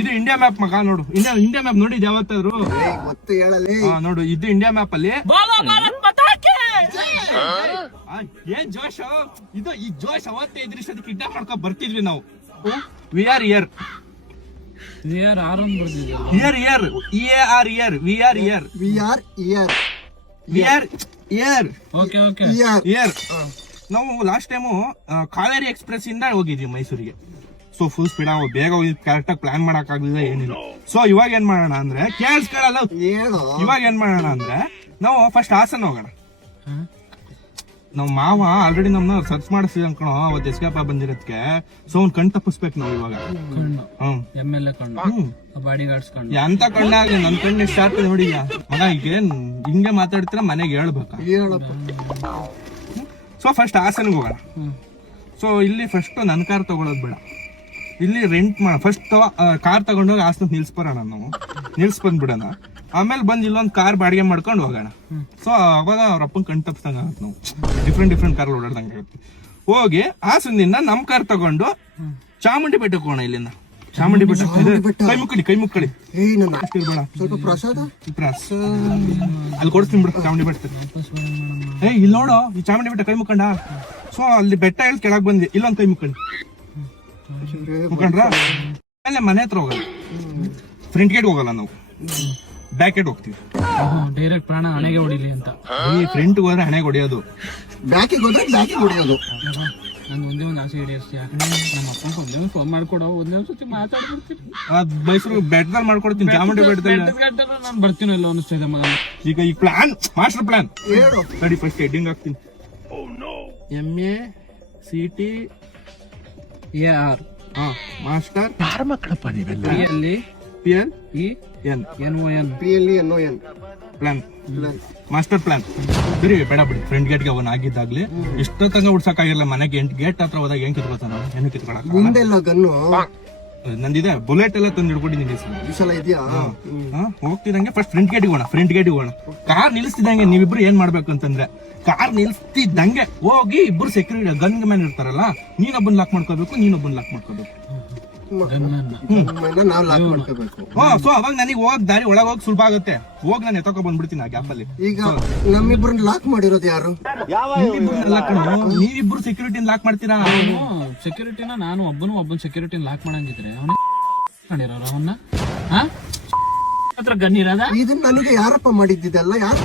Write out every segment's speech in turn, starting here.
ಇದು India map ಮಗ ನೋಡು. ಇಂಡಿಯಾ ಮ್ಯಾಪ್ ನೋಡಿದ್ ಯಾವತ್ತಾದ್ರು? ಗೊತ್ತು ಹೇಳಲಿ. ನೋಡು ಇದು ಇಂಡಿಯಾ ಮ್ಯಾಪ್ ಅಲ್ಲಿ ಏನ್ ಜೋಶ್ ಇದು. ಈ ಜೋಶ್ ಅವತ್ತೇ ಇದ್ರಿಷ್ಟೊಂದು ಕಿಡ್ನಾಪ್ ಮಾಡ್ಕೊಂಡ್ ಬರ್ತಿದ್ವಿ ನಾವು. ವಿ ಆರ್ ಇಯರ್ ನಾವು ಲಾಸ್ಟ್ ಟೈಮು ಕಾವೇರಿ ಎಕ್ಸ್ಪ್ರೆಸ್ ಇಂದ ಹೋಗಿದ್ವಿ ಮೈಸೂರಿಗೆ. ಸೊ ಫುಲ್ ಸ್ಪೀಡ್ ಬೇಗ ಕರೆಕ್ಟ್ ಆಗಿ ಪ್ಲಾನ್ ಮಾಡಕ್ ಆಗ್ಲಿಲ್ಲ, ಏನಿಲ್ಲ. ಸೊ ಇವಾಗ ಏನ್ ಮಾಡೋಣ ಅಂದ್ರೆ ಕೇಳಿಸ್ಕೊಳ್ಳಲ್ಲ. ಇವಾಗ ಏನ್ ಮಾಡೋಣ ಅಂದ್ರೆ ನಾವು ಫಸ್ಟ್ ಹಾಸನ ಹೋಗೋಣ. ನಾವ್ ಮಾವ ಆಲ್ರೆಡಿ ನಮ್ನ ಸರ್ಚ್ ಮಾಡಿಸಿದ ಅನ್ಕೋಣ ಅವತ್ತು ಎಸ್ಕೇಪ್ ಬಂದಿರೋದಕ್ಕೆ. ಸೊ ಅವ್ನ್ ಕಣ್ ತಪ್ಪಿಸ್ಬೇಕು ನಾವು ಇವಾಗ. ಎಂತ ಕಣ್ಣಾಗ್ಲಿ ನನ್ ಕಣ್ಣು ಎಷ್ಟು ಆಗ್ತದೆ ನೋಡಿ. ಮಗ ಈಗ ಹಿಂಗೆ ಮಾತಾಡ್ತೀರ ಮನೆಗೆ ಹೇಳ್ಬೇಕಾ? ಸೊ ಫಸ್ಟ್ ಹಾಸನ್ಗೆ ಹೋಗೋಣ. ಸೊ ಇಲ್ಲಿ ಫಸ್ಟ್ ನನ್ ಕಾರ್ ತಗೊಳೋದ್ ಬೇಡ, ಇಲ್ಲಿ ರೆಂಟ್ ಮಾಡ. ಫಸ್ಟ್ ಕಾರ್ ತಗೊಂಡೋಗಿ ಹಾಸನ ನಿಲ್ಸ್ಬರೋಣ ನಾವು. ನಿಲ್ಸ್ಬಂದ್ಬಿಡೋಣ. ಆಮೇಲೆ ಬಂದ್ ಇಲ್ಲೊಂದ್ ಕಾರ್ ಬಾಡಿಗೆ ಮಾಡ್ಕೊಂಡು ಹೋಗೋಣ. ಸೊ ಅವಾಗ ಅವ್ರ ಅಪ್ಪನ್ ಕಣ್ ತಪ್ಪಿಸಂಗ ಆಗುತ್ತೆ. ನಾವು ಡಿಫ್ರೆಂಟ್ ಕಾರ್ ಓಡಾಡ್ದಂಗೆ ಆಗುತ್ತೆ. ಹೋಗಿ ಹಾಸನದಿಂದ ನಮ್ ಕಾರ್ ತಗೊಂಡು ಚಾಮುಂಡಿ ಬೆಟ್ಟಕ್ಕೆ ಹೋಗೋಣ. ಇಲ್ಲಿಂದ ಚಾಮುಂಡಿ ಬೆಟ್ಟ ಕೈ ಮುಕ್ಕಡಿ ಸ್ವಲ್ಪ ಪ್ರಸಾದ ಅಲ್ಲಿ ಕೊಡ್ತೀನಿ ಬಿಡು. ಚಾಮುಂಡಿ ಬೆಟ್ಟ ಇಲ್ಲಿ ನೋಡು, ಈ ಚಾಮುಂಡಿ ಬೆಟ್ಟ ಕೈ ಮುಕ್ಕಂಡ. ಸೊ ಅಲ್ಲಿ ಬೆಟ್ಟ ಹೇಳಿ ಕೆಳಗ್ ಬಂದ್ವಿ. ಇಲ್ಲೊಂದ್ ಕೈ ಮುಕ್ಕಡಿ ಮುಖಂಡ್ರ. ಅಲ್ಲೇ ಮನೆ ಹತ್ರ ಹೋಗಲ್ಲ, ಫ್ರಂಟ್ ಗೇಟ್ ಹೋಗಲ್ಲ ನಾವು, ಬ್ಯಾಕ್ ಗೇಟ್ ಹೋಗ್ತೀವಿ. ಡೈರೆಕ್ಟ್ ಪ್ರಾಣ ಹಣೆಗೆ ಹೊಡಿಲಿ ಅಂತ. ಈ ಫ್ರಂಟ್ ಹೋದ್ರೆ ಹಣೆಗೆ ಹೊಡಿಯೋದು, ಬ್ಯಾಕಿಗೆ ಹೋದ್ರೆ ಬ್ಯಾಕಿಗೆ ಹೊಡಿಯೋದು. ನಂದು ಒಂದೇ ಒಂದು ಆಸೆ ಈಡೇರಿಸಿ. ಯಾಕಂದ್ರೆ ನಮ್ಮ ಅಪ್ಪ ಒಂದೇ ಒಂದು ಫೋನ್ ಮಾಡ್ಕೊಡೋ, ಒಂದೇ ಒಂದು ಸತಿ ಮಾತಾಡ್ಬಿಡ್ತೀನಿ. ಮೈಸೂರು ಬೆಟ್ಟದಲ್ಲಿ ಮಾಡ್ಕೊಡ್ತೀನಿ. ಚಾಮುಂಡಿ ಬೆಟ್ಟದಲ್ಲಿ ನಾನು ಬರ್ತೀನಿ ಎಲ್ಲ ಅನಿಸ್ತಿದೆ ಮಗ. ಈಗ ಈ ಪ್ಲಾನ್ ಮಾಸ್ಟರ್ ಪ್ಲಾನ್ ಸರಿ. ಫಸ್ಟ್ ಹೆಡ್ಡಿಂಗ್ ಹಾಕ್ತೀನಿ. MACTAR master PLENON plan, master plan. ಸರಿ ಬೇಡ ಬಿಡಿ, ಫ್ರಂಟ್ ಗೇಟ್ಗೆ ಅವನ್ ಆಗಿದ್ದಾಗ್ಲಿ ಇಷ್ಟೊತ್ತಂಗ ಉಡ್ಸಕ್ಕಾಗಿಲ್ಲ. ಮನೆಗೆ ಗೇಟ್ ಹತ್ರ ಹೋದಾಗ ಹೆಂಗ್ ಕಿತ್ಕೊತಾನ? ಏನು ಕಿತ್ಕೊಳಕ್ ಮುಂದೆಲ್ಲ ಗನ್ನು ನಂದಿದೆ. ಬುಲೆಟ್ ಎಲ್ಲ ತಂದು ಹಿಡ್ಕೊಂಡಿದ್ದೀನಿ ಈ ಸಲ ಇದೆಯಾ? ಹೋಗ್ತಿದಂಗೆ ಫಸ್ಟ್ ಫ್ರಂಟ್ ಗೇಟಿಗೆ ಹೋಗೋಣ. ಫ್ರಂಟ್ ಗೇಟಿಗೆ ಹೋಗೋಣ. ಕಾರ್ ನಿಲ್ಸ್ತಿದಂಗೆ ನೀವಿಬ್ರು ಏನ್ ಮಾಡ್ಬೇಕು ಅಂತಂದ್ರೆ, ಕಾರ್ ನಿಲ್ಸ್ತಿದ್ದಂಗೆ ಹೋಗಿ ಇಬ್ರು ಸೆಕ್ಯೂರಿಟಿ ಗನ್ ಮ್ಯಾನ್ ಇರ್ತಾರಲ್ಲ, ನೀನೊಬ್ಬನ್ ಲಾಕ್ ಮಾಡ್ಕೋಬೇಕು, ನೀನೊಬ್ಬನ್ ಲಾಕ್ ಮಾಡ್ಕೋಬೇಕು. ನಾವ್ ಲಾಕ್ ಮಾಡ್ಕೋಬೇಕು. ಸೊ ಅವಾಗ ನನಗೆ ಹೋಗ್ ದಾರಿ ಒಳಗೆ ಹೋಗಿ ಸುಲಭ ಆಗುತ್ತೆ. ಹೋಗಿ ನಾನು ಎತ್ತಕ ಬಂದ್ಬಿಡ್ತೀನಿ ಆ ಗ್ಯಾಪ್ ಅಲ್ಲಿ. ಈಗ ನಮ್ಮಿಬ್ರನ್ನ ಲಾಕ್ ಮಾಡಿರೋದು ಯಾರು? ನೀವಿಬ್ರು ಸೆಕ್ಯೂರಿಟಿ ಲಾಕ್ ಮಾಡ್ತೀರಾ? ಸೆಕ್ಯೂರಿಟಿನ ನಾನು ಒಬ್ಬನ ಸೆಕ್ಯೂರಿಟಿ ಲಾಕ್ ಮಾಡಂಗಿದ್ರೆ ಮಾಡಿರೋರು ಅವನ್ನ ಹತ್ರ ಗನ್ ಇರೋದ. ಇದನ್ನ ನನಗೆ ಯಾರಪ್ಪ ಮಾಡಿದ್ದಿದೆಲ್ಲ? ಯಾರು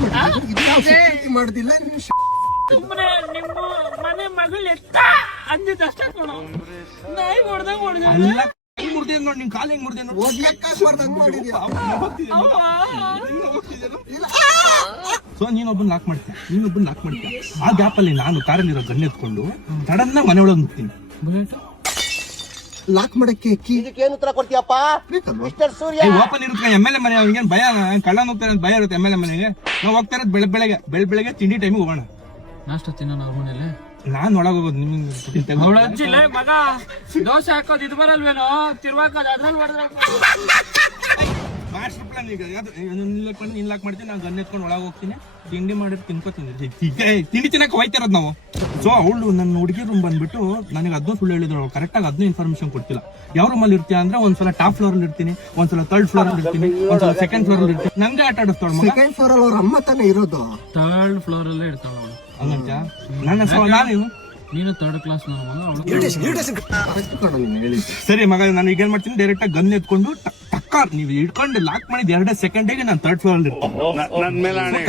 ಮಾಡುದಿಲ್ಲ? ನಿಮ್ಮ ಮನೆ ಮಗಳು ಎತ್ತ ಅಂದಿದ್ದಷ್ಟೇ ಕೊಡು. ನಾಯಿ ಹೊಡೆದಾಗ ಹೊಡೆದ ಮುರ್ದೆ ನೋಡಿ, ನಿನ್ ಕಾಲ ಹೆಂಗ್ ಮುರ್ದೆ ನೋಡಿ. ಸೊ ನೀನೊಬ್ಬನ್ ಲಾಕ್ ಮಾಡ್ತೀಯ, ಆ ಗ್ಯಾಪ್ ಅಲ್ಲಿ ನಾನು ಕಾರಲ್ಲಿರೋ ಗನ್ ಎತ್ಕೊಂಡು ಸಡನ್ ಮನೆ ಒಳಗೆ ನುಗ್ತೀನಿ. ಲಾಕ್ ಮಾಡಕ್ಕೆ ಏನು ಉತ್ತರ ಕೊಡ್ತೀಯಪ್ಪ? ಓಪನ್ ಇರುತ್ತೆ MLA ಮನೆ. ಅವ್ರಿಗೆ ಭಯ, ಕಳ್ಳ ಹೋಗ್ತಾರೆ ಭಯ ಇರುತ್ತೆ MLA ಮನೆಗೆ. ನಾವು ಹೋಗ್ತಾ ಇರೋದು ಬೆಳಗ್ಗೆ ತಿಂಡಿ ಟೈಮಿಗೆ ಹೋಗೋಣ. ನಾಷ್ಟ ತಿನ್ನೋಣ ಅವ್ರ ಮನೇಲಿ. ನಾನ್ ಒಳಗೆ ಹೋಗೋದು ನಿಮ್ಗೆ ಮಗ ದೋಸೆ ಹಾಕೋದು ಇದು ಬರಲ್ವೇನೋ? ತಿರ್ವಾಕೋದು ಅದ್ರಲ್ಲಿ ಹೊಡೆದ್ರೆ ಮಾಸ್ಟರ್ ಪ್ಲಾನ್. ಈಗ ನೀನ್ ಲಾಕ್ ಮಾಡ್ತೀನಿ, ನಾನು ಗನ್ ಎತ್ಕೊಂಡು ಒಳಗೆ ಹೋಗ್ತೀನಿ, ತಿಂಡಿ ಮಾಡಿದ್ರೆ ತಿನ್ಕೋತೀನಿ. ತಿಂಡಿ ತಿನ್ನಕ್ಕೆ ಹೋಯ್ತಿರೋದು ನಾವು. ಸೊ ಅವಳು ನನ್ನ ಹುಡುಗಿ ರೂಮ್ ಬಂದ್ಬಿಟ್ಟು ನನಗೆ ಅದನ್ನೂ ಸುಳ್ಳು ಹೇಳಿದ್ರು. ಕರೆಕ್ಟಾಗಿ ಅದನ್ನೂ ಇನ್ಫಾರ್ಮೇಶನ್ ಕೊಡ್ತಿಲ್ಲ. ಯಾವ ರೂಮಲ್ಲಿ ಇರ್ತೀಯ ಅಂದ್ರೆ ಒಂದ್ಸಲ ಟಾಪ್ ಫ್ಲೋರ್ ಅಲ್ಲಿ ಇರ್ತೀನಿ, ಒಂದ್ಸಲ ಥರ್ಡ್ ಫ್ಲೋರ್ ಅಲ್ಲಿ ಇರ್ತೀನಿ, ಒಂದ್ಸಲ ಸೆಕೆಂಡ್ ಫ್ಲೋರ್ ಅಲ್ಲಿ ಇರ್ತೀನಿ. ನಂಗೆ ಆಟ ಆಡಿಸ್ತಾಳ. ಸೆಕೆಂಡ್ ಫ್ಲೋರ್ ಅಲ್ಲಿ ಅವ್ರ ಅಮ್ಮ ತಾನೇ ಇರೋದು. ಥರ್ಡ್ ಫ್ಲೋರ್ ಅಲ್ಲೇ ಇರ್ತಾಳ ಅವಳು. ಹಂಗಂತ ನೀನು ಥರ್ಡ್ ಕ್ಲಾಸ್ ಮಗ. ಸರಿ ಮಗ, ನಾನು ಈಗ ಏನ್ ಮಾಡ್ತೀನಿ, ಡೈರೆಕ್ಟ್ ಆಗಿ ಗನ್ ಎತ್ಕೊಂಡು ಟಕ್ಕಾರ್ ನೀವು ಇಟ್ಕೊಂಡು ಲಾಕ್ ಮಾಡಿದ 2 ಸೆಕೆಂಡಿಗೆ ನಾನು ಥರ್ಡ್ ಫ್ಲೋರ್ ಅಲ್ಲಿ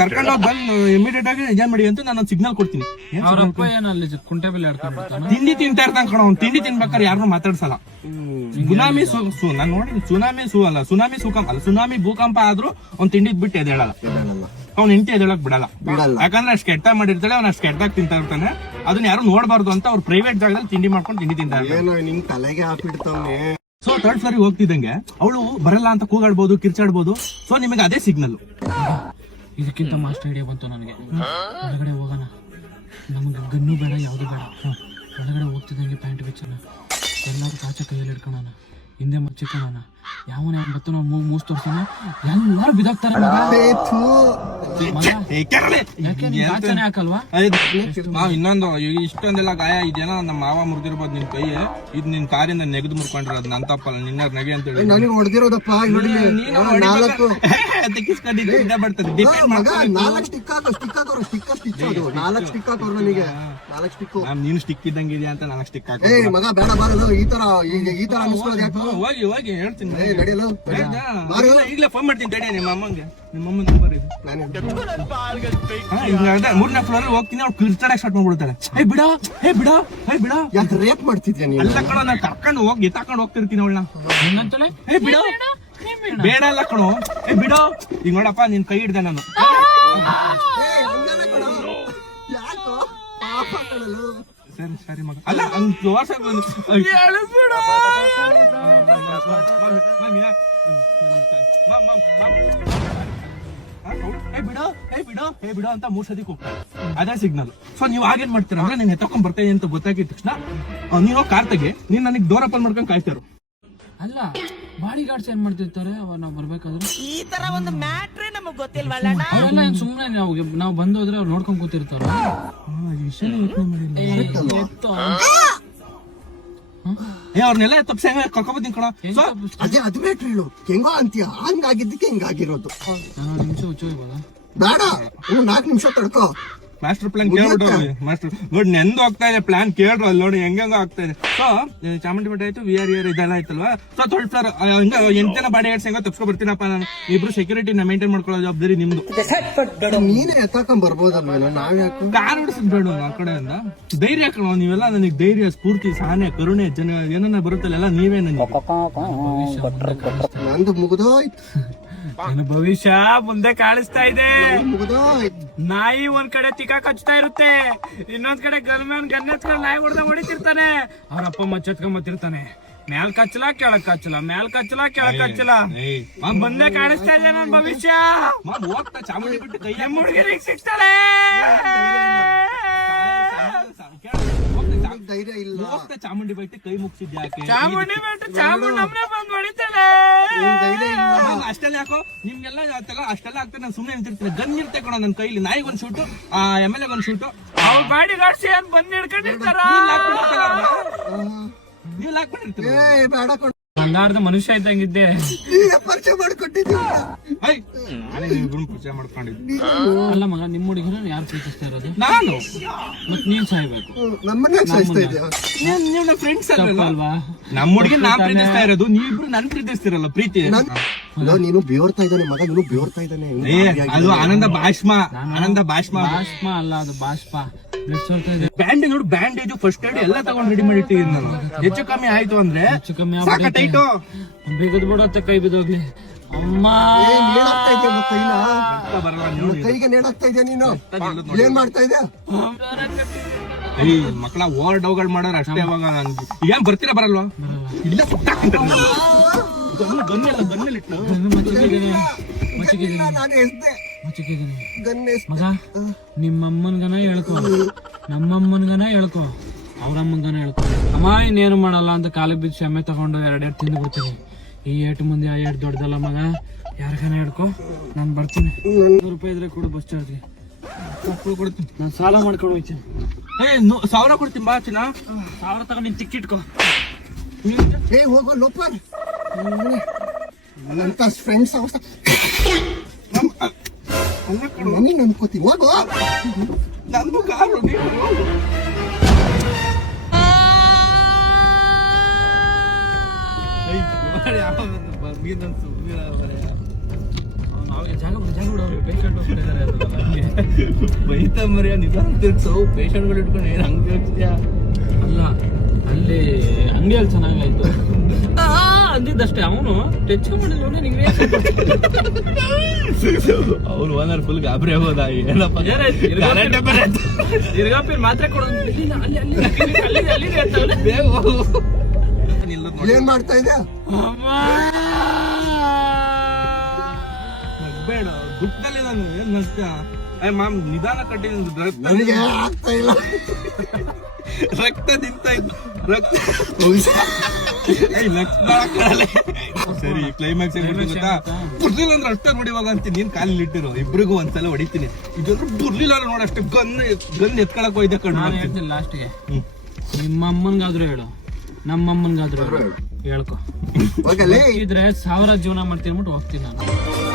ಕರ್ಕೊಂಡು ಹೋಗಿ ಗನ್ ಇಮಿಡಿಯೇಟ್ ಆಗಿ ಏನ್ ಮಾಡಿ ಅಂತ ನಾನು ಸಿಗ್ನಲ್ ಕೊಡ್ತೀನಿ. ಅವ್ರಪ್ಪ ಏನಲ್ಲಿ ಕುಂಟೆ ಬೆಲೆ ಆಡ್ಕೊಂಡು ತಿಂಡಿ ತಿಂತಾ ಇರ್ತಾನ ಕಣ. ಅವ್ನು ತಿಂಡಿ ತಿನ್ಬೇಕಾದ್ರೆ ಯಾರನ್ನೂ ಮಾತಾಡ್ಸಲ್ಲ. ಸುನಾಮಿ ನಾನು ನೋಡಿ, ಸುನಾಮಿ ಭೂಕಂಪ ಆದ್ರೂ ಅವ್ನು ತಿಂಡಿದ್ ಬಿಟ್ಟು ಎದೇಳಲ್ಲ. ಅವ್ನು ಹೆಂಡತಿ ಎದೇಳಕ್ ಬಿಡಲ್ಲ. ಯಾಕಂದ್ರೆ ಅಷ್ಟು ಕೆಟ್ಟ ಮಾಡಿರ್ತಾಳೆ, ಅವ್ನು ಅಷ್ಟು ಕೆಟ್ಟದಾಗ ತಿಂತಾ ಇರ್ತಾನೆ. ಅದನ್ನ ಯಾರು ನೋಡ್ಬಾರ್ದು ಅಂತ ಅವ್ರು ಪ್ರೈವೇಟ್ ಜಾಗದಲ್ಲಿ ತಿಂಡಿ ಮಾಡ್ಕೊಂಡು ತಿಂಡಿ ತಿಂತಾ ಇರ್ತಾರೆ. ಸೊ ಥರ್ಡ್ ಫ್ಲೋರ್ ಹೋಗ್ತಿದ್ದಂಗೆ ಅವಳು ಬರಲ್ಲ ಅಂತ ಕೂಗಾಡ್ಬೋದು, ಕಿರ್ಚಾಡ್ಬೋದು. ಸೊ ನಿಮಗೆ ಅದೇ ಸಿಗ್ನಲ್. ಇದಕ್ಕಿಂತ ಮಾಸ್ಟರ್ ಐಡಿಯಾ ಬಂತು ನನಗೆ. ಒಳಗಡೆ ಹೋಗೋಣ, ನಮಗೆ ಗನ್ನು ಬೇಡ, ಯಾವ್ದು ಬೇಡ. ಒಳಗಡೆ ಹೋಗ್ತಿದ್ದಂಗೆ ಪ್ಯಾಂಟ್ ಬಿಚ್ಚೋಣ, ಎಲ್ಲರೂ ಕಾಚ ಕೈಯಲ್ಲಿ ಇಟ್ಕೊಳ್ಳೋಣ. ಹಿಂದೆ ಚಿಕ್ಕವನ ಯಾವನ ಗೊತ್ತು ನಾವು ಮೂಸ್ ತೋರ್ಸ್ತಾನ ಎಲ್ಲರೂ ಬಿದ್ದಾಗ್ತಾರೆ ಮಗ. ಮಗ, ಯಾಕೆ ನೀನ್ ಗಾಚನೆ ಹಾಕಲ್ವಾ? ಇನ್ನೊಂದು ಇಷ್ಟೊಂದೆಲ್ಲ ಗಾಯ ಇದೇನೋ ನಮ್ಮ ಮಾವ ಮುರಿದಿರ್ಬೋದು ನಿನ್ ಕೈ, ಇದು ನಿನ್ ಕಾರಿಂದ ನೆಗೆದು ಮುರ್ಕೊಂಡಿರೋದು ನನ್ ತಪ್ಪಲ್ಲ, ನಿನ್ನ ನಗೆ ಅಂತ ಹೇಳಿ ನನಗೆ ಹೊಡೆದಿರೋದಪ್ಪ. ನಾಲ್ಕು ತೆಗಿಸ್ಕೊಂಡಿದ್ದು ಇದೇ ಬರ್ತದೆ. ಮಗ 4 ಸ್ಟಿಕ್ ಹಾಕೋ, ಸ್ಟಿಕ್ ಹಾಕೋರು, ಸ್ಟಿಚ್ ಅದು 4 ಸ್ಟಿಕ್ ಹಾಕೋರು ನನಗೆ 4 ಸ್ಟಿಕ್. ನೀನು ಸ್ಟಿಕ್ ಇದ್ದಂಗೆ ಇದೆಯಾ ಅಂತ ನಾನು ಸ್ಟಿಕ್ ಹಾಕೋ. ಮಗ ಬೇಡ ಬಾರಲು, ಈ ತರ ಅನ್ಸ್ಕೊಳ್ಳೋದು ಯಾಕೆ? ಹೋಗಿ ಹೋಗಿ ಹೇಳ್ತೀನಿ. ನಡಿಯಲು ಈಗಲೇ ಫೋನ್ ಮಾಡ್ತೀನಿ ತಡಿ ನಿಮ್ಮ ಅಮ್ಮಂಗೆ. ನಿಮ್ಮ ಅಮ್ಮನ ನಂಬರ್ ಇದು. ಮೂರನೇ ಫ್ಲೋರ್ ಹೋಗ್ತೀನಿ, ಅವ್ರು ಕಿರ್ಚಾಡಕ್ ಸ್ಟಾರ್ಟ್ ಮಾಡ್ಬಿಡ್ತಾರೆ. ಹೇ ಬಿಡ, ಹೇ ಬಿಡ, ಹೇ ಬಿಡ. ಯಾಕೆ ರೇಪ್ ಮಾಡ್ತಿದ್ಯಾ ನೀನು? ಅಲ್ಲ ಕಣೋ, ನಾನು ಕರ್ಕೊಂಡು ಹೋಗಿ ಎತ್ತಾಕೊಂಡು ಹೋಗ್ತಿರ್ತೀನಿ ಅವಳನ್ನ. ಹಿಂಗಂತಲೇ ಹೇ ಬಿಡ, ಬೇಡ ಅಲ್ಲ ಕಣೋ, ಹೇ ಬಿಡ. ಈಗ ನೋಡಪ್ಪ ನಿನ್ ಕೈ ಹಿಡ್ದೆ ನಾನು. ಯಾಕೋ ಪಾಪ ಕಣಲು. ಸರಿ ಸರಿ ಮಗ, ಅಲ್ಲ ಹಂಗ್ ತೋರ್ಸಕ್ ಬಂದು ಬಿಡೋ ಅಂತ 3 ಸತಿ ಕೂಗ್ತಾರೆ. ಅದೇ ಸಿಗ್ನಲ್. ಸೊ ನೀವ್ ಆಗೇನ್ ಮಾಡ್ತೀರ ಅಂದ್ರೆ ನೀನ್ ಎತ್ತಕೊಂಡ್ ಬರ್ತೇನೆ ಅಂತ ಗೊತ್ತಾಗಿದ ತಕ್ಷಣ ನೀನು ಕಾರ್ ತೆಗೆ, ನೀನ್ ನನಗೆ ಡೋರ್ ಓಪನ್ ಮಾಡ್ಕೊಂಡ್ ಕಾಯ್ತಾರು. ಅಲ್ಲ ಬಾಡಿ ಗಾರ್ಡ್ಸ್ ಏನ್ ಮಾಡ್ತಿರ್ತಾರೆ ನಾವ್ ಬರ್ಬೇಕಾದ್ರೆ? ಈ ತರ ಒಂದು ಮ್ಯಾಟ್ರೇ ನಮಗ್ ಗೊತ್ತಿಲ್ವಲ್ಲ. ಅವರೆಲ್ಲ ಏನ್ ಸುಮ್ನೆ ನಾವ್ ಬಂದೋದ್ರೆ ಅವ್ರು ನೋಡ್ಕೊಂಡ್ ಕೂತಿರ್ತಾರ. ಅವ್ರನ್ನೆಲ್ಲ ತಪ್ಸ ಕರ್ಕೊಬತ್ತೀನಿ ಕಣ. ಅದೇ ಅದು ಮ್ಯಾಟ್ರ್ ಹೇಳು. ಹೆಂಗೋ ಅಂತೀಯ, ಹಂಗಾಗಿದ್ದಕ್ಕೆ ಹಿಂಗಾಗಿರೋದು. ನಾನು ನಿಮಿಷ ಹುಚ್ಚೋಗ್ಬೋದಾ? ಬೇಡ, 4 ನಿಮಿಷ ತಡ್ಕೋ. ಮಾಸ್ಟರ್ ಪ್ಲಾನ್ ಕೇಳ್ಬಿಟ್ಟು ಮಾಸ್ಟರ್ ನೋಡಿ ನೆಂದು ಹೋಗ್ತಾ ಇದೆ. ಪ್ಲಾನ್ ಕೇಳ್ರು ಅಲ್ಲಿ ನೋಡಿ ಹೆಂಗ ಆಗ್ತಾ ಇದೆ. ಸೊ ಚಾಮುಂಡಿ ಬೆಟ್ಟ ಆಯ್ತು, VRR ಇದೆಲ್ಲ ಆಯ್ತಲ್ವಾ. ಸೊ 12 ಫ್ಲೋರ್ ಹಿಂಗ 8 ಜನ ಬಾಡಿ ಗಾರ್ಡ್ಸ್ ಹೆಂಗ ತಪ್ಸ್ಕೊ ಬರ್ತೀನಪ್ಪ ನಾನು. ಇಬ್ರು ಸೆಕ್ಯೂರಿಟಿನ ಮೇಂಟೈನ್ ಮಾಡ್ಕೊಳ್ಳೋ ಜವಾಬ್ದಾರಿ ನಿಮ್ದು. ನೀನೇ ಎತ್ತಾಕೊಂಡ್ ಬರ್ಬೋದಲ್ವೇನೋ, ನಾವ್ ಯಾಕೆ ಕಾರ್ ಓಡಿಸಿದ್ ಬೇಡ ಆ ಕಡೆಯಿಂದ. ಧೈರ್ಯ ಕಣೋ ನೀವೆಲ್ಲ, ನನಗೆ ಧೈರ್ಯ, ಸ್ಫೂರ್ತಿ, ಸಹನೆ, ಕರುಣೆ, ಜನ ಏನನ್ನ ಬರುತ್ತಲ್ಲ ಎಲ್ಲ ನೀವೇ ನನಗೆ. ನಂದು ಮುಗಿದೋಯ್ತು. ನನ್ನ ಭವಿಷ್ಯ ಮುಂದೆ ಕಾಣಿಸ್ತಾ ಇದೆ. ಮುಗಿದೋಯ್ತು. ನಾಯಿ ಒಂದ್ ಕಡೆ ತಿಕ್ಕ ಕಚ್ತಾ ಇರುತ್ತೆ, ಇನ್ನೊಂದ್ ಕಡೆ ಗನ್ಮ್ಯಾನ್ ಗನ್ ಎತ್ಕೊಂಡು ನಾಯಿ ಹೊಡೆದ ಹೊಡಿತಿರ್ತಾನೆ. ಅವ್ರ ಅಪ್ಪ ಮಚ್ಚತ್ಕೊಂಡ್ ಬತ್ತಿರ್ತಾನೆ. ಮ್ಯಾಲ್ ಕಚ್ಚಲ ಕೆಳಕ್ ಕಚ್ಚಲ, ಮ್ಯಾಲ್ ಕಚ್ಚಲ ಕೆಳಕ್ ಕಚ್ಚಲ. ಮುಂದೆ ಕಾಣಿಸ್ತಾ ಇದೆ ನನ್ ಭವಿಷ್ಯ. ಚಾಮುಂಡಿ ಬಿಟ್ಟು ಕೈ ನಿಮ್ ಹುಡುಗಿರಿಗೆ ಸಿಗ್ತಾಳೆ. ಧೈರ್ಯ ಇಲ್ಲ. ಚಾಮುಂಡಿ ಬೆಟ್ಟ ಕೈ ಮುಗಿಸಿದ್ ಯಾಕೆ? ಚಾಮುಂಡಿ ಬೆಟ್ಟ ಚಾಮುಂಡಿ ನಮ್ನೆ ಬಂದ್ ಹೊಡಿತಾಳೆ. ಅಷ್ಟೆಲ್ಲ ಯಾಕೋ ನಿಮ್ಗೆಲ್ಲ ಅಷ್ಟೆಲ್ಲ ಆಗ್ತದೆ. ನಾನು ಸುಮ್ಮನೆ ನಿಂತಿರ್ತೀನಿ. ಗನ್ ಇರ್ತೆ ಕಣೋ ನನ್ನ ಕೈಲಿ. ನಾಯಿಗೆ ಒಂದ್ ಶೂಟು, MLA ಒಂದ್ ಶೂಟು. ಅವ್ರ ಬಾಡಿ ಗಾರ್ಡ್ಸ್ ಏನ್ ಬಂದ್ ಹಿಡ್ಕೊಂಡಿರ್ತಾರ. ನೀವ್ ಹಾಕ್ಬಿಟ್ಟಿರ್ತೀರ. ಬೇಡ ಕಣ, ಬಂಗಾರದ ಮನುಷ್ಯ ಇದ್ದಂಗಿದ್ದೆ. ನೀನೇ ಪರಿಚಯ ಮಾಡ್ಕೊಟ್ಟಿದ್ದೀವಿ. ಪರಿಚಯ ಮಾಡ್ಕೊಂಡಿದ್ವಿ. ಅಲ್ಲ ಮಗ, ನಿಮ್ ಹುಡುಗಿನ ಯಾರು ಪ್ರೀತಿಸ್ತಾ ಇರೋದು? ನಾನು. ಮತ್ ನೀನ್ ಸಾಯ್ಬೇಕು. ನಮ್ಮನ್ನ ಸಾಯಿಸ್ತಾ ಇದೆಯಾ? ನೀವು ನಮ್ಮ ಫ್ರೆಂಡ್ಸ್ ಅಲ್ವಾ? ನಮ್ಮ ಹುಡುಗಿ ನಾನ್ ಪ್ರೀತಿಸ್ತಾ ಇರೋದು, ನೀವಿಬ್ರು ನನ್ ಪ್ರೀತಿಸ್ತಿರಲ್ಲ. ಪ್ರೀತಿ ನೀನು ಬೇರ್ತಾ ಇದ್ದಾನೆ ಮಗ, ನೀನು ಬೇರ್ತಾ ಇದ್ದಾನೆ. ಅದು ಆನಂದ ಬಾಷ್ಮ. ಆನಂದ ಬಾಷ್ಮ. ಬಾಷ್ಪ ಅಲ್ಲ, ಅದು ಬಾಷ್ಪ. ಬ್ಲಡ್ ಸೋರ್ತಾ ಇದೆ. ಬ್ಯಾಂಡೇಜ್ ನೋಡು, ಬ್ಯಾಂಡೇಜು, ಫಸ್ಟ್ ಏಡ್ ಎಲ್ಲ ತಗೊಂಡ್ ರೆಡಿ ಮಾಡಿ ಇಟ್ಟಿದ್ದೀನಿ ನಾನು. ಹೆಚ್ಚು ಕಮ್ಮಿ ಆಯ್ತು ಅಂದ್ರೆ ಹೆಚ್ಚು ಕಮ್ಮಿ ಬಿಗದ್ ಬಿಡತ್ತೆ, ಕೈ ಬಿದ್ದೋಗ್ಲಿ. ಅಮ್ಮ ನೇಣಾಗ್ತಾ ಇದೆಯಾ ಕೈನ? ಬರಲ್ಲ. ಕೈಗೆ ನೇಣಾಗ್ತಾ ಇದೆಯಾ ನೀನು? ಏನ್ ಮಾಡ್ತಾ ಇದೆಯಾ? ಮಕ್ಕಳ ಓವರ್ ಡೌಗಳು ಮಾಡೋರು ಅಷ್ಟೇ. ಅವಾಗ ನನ್ಗೆ ಏನ್ ಬರ್ತೀರಾ ಬರಲ್ವಾ? ಇಲ್ಲ ಮಗ, ನಿಮ್ಮಮ್ಮನ್ಗನ ಹೇಳ್ಕೊ, ನಮ್ಮಮ್ಮನ್ಗನ ಹೇಳ್ಕೊ, ಅವ್ರಮ್ಮನ್ಗನ ಹೇಳ್ಕೊ. ಅಮ್ಮ ಇನ್ನೇನು ಮಾಡಲ್ಲ ಅಂತ ಕಾಲಿಗೆ ಬಿದ್ದು ಕ್ಷಮೆ ತಗೊಂಡು 2 ತಿಂದು ಬಿಡ್ತೀನಿ. ಈ ಏಟು ಮುಂದೆ ಆ ಏಟು ದೊಡ್ಡದಲ್ಲ ಮಗ. ಯಾರಿಗಾನ ಹೇಳ್ಕೊ, ನಾನು ಬರ್ತೀನಿ. 100 ರೂಪಾಯಿ ಇದ್ರೆ ಕೊಡು ಬಸ್ ಚಾರ್ಜ್ಗೆ. ಕೊಡ್ತೀನಿ. ನಾನು ಸಾಲ ಮಾಡ್ಕೊಂಡು ಹೋಗ್ತೀನಿ. 1000 ಕೊಡ್ತೀನಿ ಬಾ ಚಿನ್ನ. 1000 ತಗೊಂಡು ನೀನ್ ತಿಕ್ಕಿಟ್ಕೊ. ಹೋಗೋ ಲೋಪರ್ ಅಂತ ಫ್ರೆಂಡ್ಸ್ ಅವಸ್ಥೆ ನನಗೆ ಅನ್ಕೋತೀನಿ. ಹೋಗೋ, ನಂದು ಕಾರು ಬೈತಂಬರಿಯ ನಿಧಾನ ತಿರ್ಸು. ಪೇಷಂಟ್ಗಳು ಇಟ್ಕೊಂಡು ಏನ್ ಹಂಗೆ ಹೋಗ್ತಿದ್ಯಾ? ಅಲ್ಲ, ಅಲ್ಲಿ ಅಂಗಡಿಯಲ್ಲಿ ಚೆನ್ನಾಗಾಯ್ತು ಅಂದಿದ್ದಷ್ಟೇ. ಅವನು ತೆಚ್ಕೊಂಡ್ಬಿಡಿಲ್ಲ. ನಿಂಗೆ ಅವ್ರು ಓನರ್ ಫುಲ್ ಗಾಬರಿ ಆಗೋದ. ಏನಪ್ಪ ಇರ್ಗಾಪಿ ಮಾತ್ರ ಕೊಡೋದು. ಏನ್ ಮಾಡ್ತಾ ಇದೆ? ಬೇಡ ದುಃಖದಲ್ಲಿ ನಾನು ಏನ್ ನಷ್ಟ. ಮಾಮ್ ನಿಧಾನ ಕಟ್ಟಿದ ನನಗೆ ಆಗ್ತಾ ಇಲ್ಲ. ರಕ್ತ ನಿಂತ ಇತ್ತು. ರಕ್ತ ಸರಿ ಕ್ಲೈಮ್ಯಾಕ್ಸ್ ಗೊತ್ತಾ ಬುರ್ಲಿಲ್ಲ ಅಂದ್ರೆ ಅಷ್ಟೇ ನೋಡಿವಾಗ ಅಂತೀನಿ ನೀನ್ ಕಾಲಿಲ್ ಇಟ್ಟಿರೋ ಇಬ್ರಿಗೂ ಒಂದ್ಸಲ ಹೊಡಿತೀನಿ ಇದಂದ್ರೆ ಬುರ್ಲಿಲ್ಲ ನೋಡಿ ಅಷ್ಟೇ ಗನ್ ಎತ್ಕೊಳಕ್ ಹೋಯ್ದೆ ಕಣ್ಣು ನಾನು ಹೇಳ್ತೀನಿ ಲಾಸ್ಟ್ಗೆ ನಿಮ್ಮ ಅಮ್ಮನ್ಗಾದ್ರೂ ಹೇಳು ನಮ್ಮಮ್ಮನ್ಗಾದ್ರೂ ಹೇಳ್ಕೊ ಹೋಗಲೇ ಇದ್ರೆ 1000 ಜೀವನ ಮಾಡ್ತೀನಿ ಅಂದ್ಬಿಟ್ಟು ಹೋಗ್ತೀನಿ ನಾನು